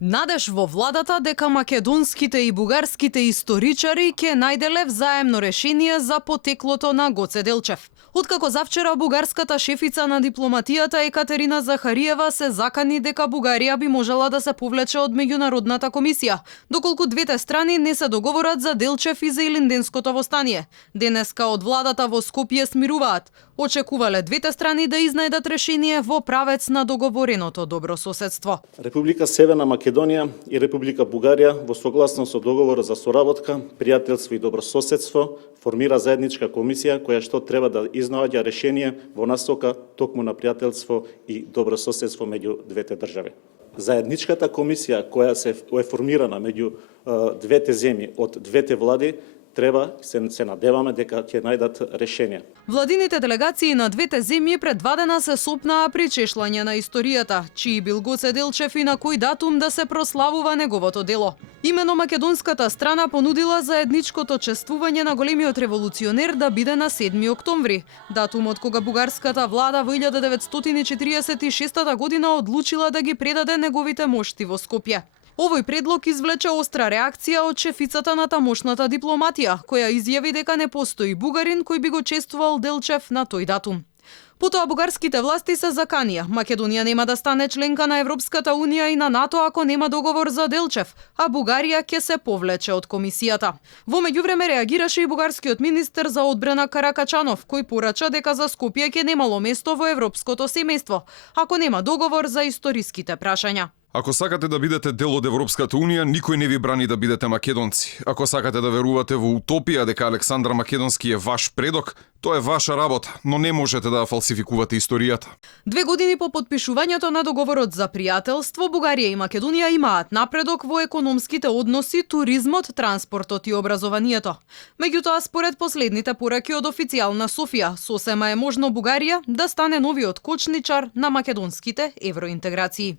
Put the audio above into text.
Надеж во владата дека македонските и бугарските историчари ќе најделе взаемно решение за потеклото на Гоце Делчев. Откако завчера бугарската шефица на дипломатијата Екатерина Захариева се закани дека Бугарија би можела да се повлече од меѓународната комисија, доколку двете страни не се договорат за Делчев и за Илинденското востание. Денеска од владата во Скопје смируваат. Очекувале двете страни да изнајдат решение во правец на договореното добрососедство. Република Северна Македонија и Република Бугарија во согласност со договорот за соработка, пријателство и добрососедство формира заедничка комисија која што треба да изнаоѓа решение во насока токму на пријателство и добрососедство меѓу двете држави. Заедничката комисија која е формирана меѓу двете земји од двете влади треба се надеваме дека ќе најдат решение. Владините делегации на двете земји пред 2 дена се сопнаа при чешлање на историјата, чии бил Гоце Делчев и на кој датум да се прославува неговото дело. Имено македонската страна понудила заедничкото чествување на големиот револуционер да биде на 7 октомври, датумот кога бугарската влада во 1946 година одлучила да ги предаде неговите мошти во Скопје. Овој предлог извлече остра реакција од шефицата на тамошната дипломатија, која изјави дека не постои бугарин кој би го чествувал Делчев на тој датум. Потоа бугарските власти се заканија. Македонија нема да стане членка на Европската унија и на НАТО ако нема договор за Делчев, а Бугарија ќе се повлече од комисијата. Во меѓувреме реагираше и бугарскиот министер за одбрана Каракачанов, кој порача дека за Скопје ќе немало место во европското семејство, ако нема договор за историските прашања. Ако сакате да бидете дел од Европската унија, никој не ви брани да бидете македонци. Ако сакате да верувате во утопија дека Александар Македонски е ваш предок, тоа е ваша работа, но не можете да фалсификувате историјата. 2 години по подпишувањето на договорот за пријателство, Бугарија и Македонија имаат напредок во економските односи, туризмот, транспортот и образованието. Меѓутоа, според последните пораки од официјална Софија, сосема е можно Бугарија да стане новиот кочничар на македонските евроинтеграции.